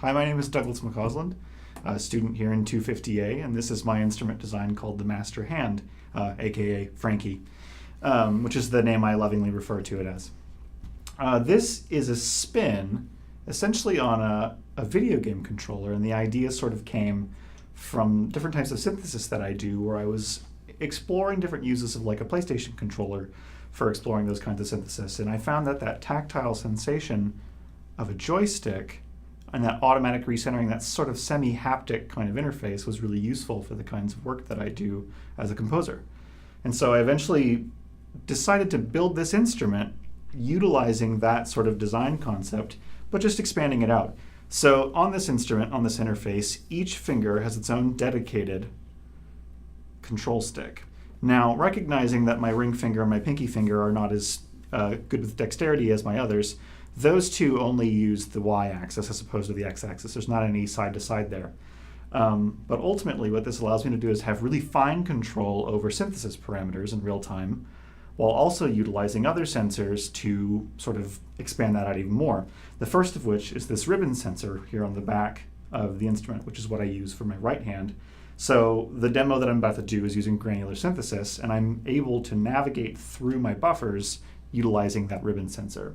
Hi, my name is Douglas McCausland, a student here in 250A, and this is my instrument design called the Master Hand, aka Frankie, which is the name I lovingly refer to it as. This is a spin essentially on a video game controller, and the idea sort of came from different types of synthesis that I do, where I was exploring different uses of like a PlayStation controller for exploring those kinds of synthesis, and I found that that tactile sensation of a joystick and that automatic recentering, that sort of semi-haptic kind of interface was really useful for the kinds of work that I do as a composer. And so I eventually decided to build this instrument utilizing that sort of design concept, but just expanding it out. So on this instrument, on this interface, each finger has its own dedicated control stick. Now, recognizing that my ring finger and my pinky finger are not as good with dexterity as my others, those two only use the y-axis as opposed to the x-axis. There's not any side-to-side there. But ultimately, what this allows me to do is have really fine control over synthesis parameters in real time, while also utilizing other sensors to sort of expand that out even more. The first of which is this ribbon sensor here on the back of the instrument, which is what I use for my right hand. So the demo that I'm about to do is using granular synthesis, and I'm able to navigate through my buffers utilizing that ribbon sensor.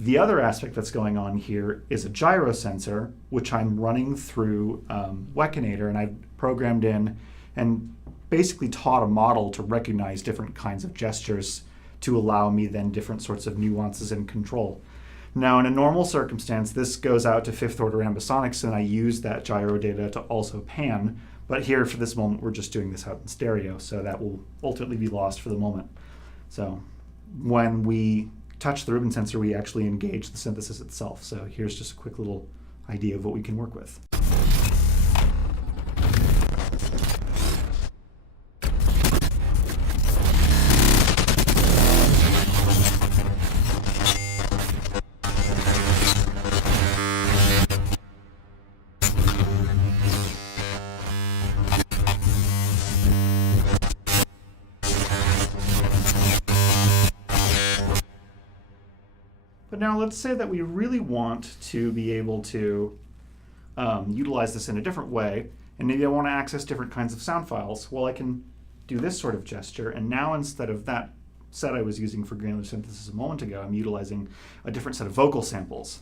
The other aspect that's going on here is a gyro sensor, which I'm running through Wekinator, and I've programmed in and basically taught a model to recognize different kinds of gestures to allow me then different sorts of nuances and control. Now, in a normal circumstance, this goes out to fifth order ambisonics, and I use that gyro data to also pan, but here for this moment, we're just doing this out in stereo, so that will ultimately be lost for the moment. So when we touch the ribbon sensor, we actually engage the synthesis itself. So here's just a quick little idea of what we can work with. But now let's say that we really want to be able to utilize this in a different way, and maybe I want to access different kinds of sound files. Well, I can do this sort of gesture, and now instead of that set I was using for granular synthesis a moment ago, I'm utilizing a different set of vocal samples.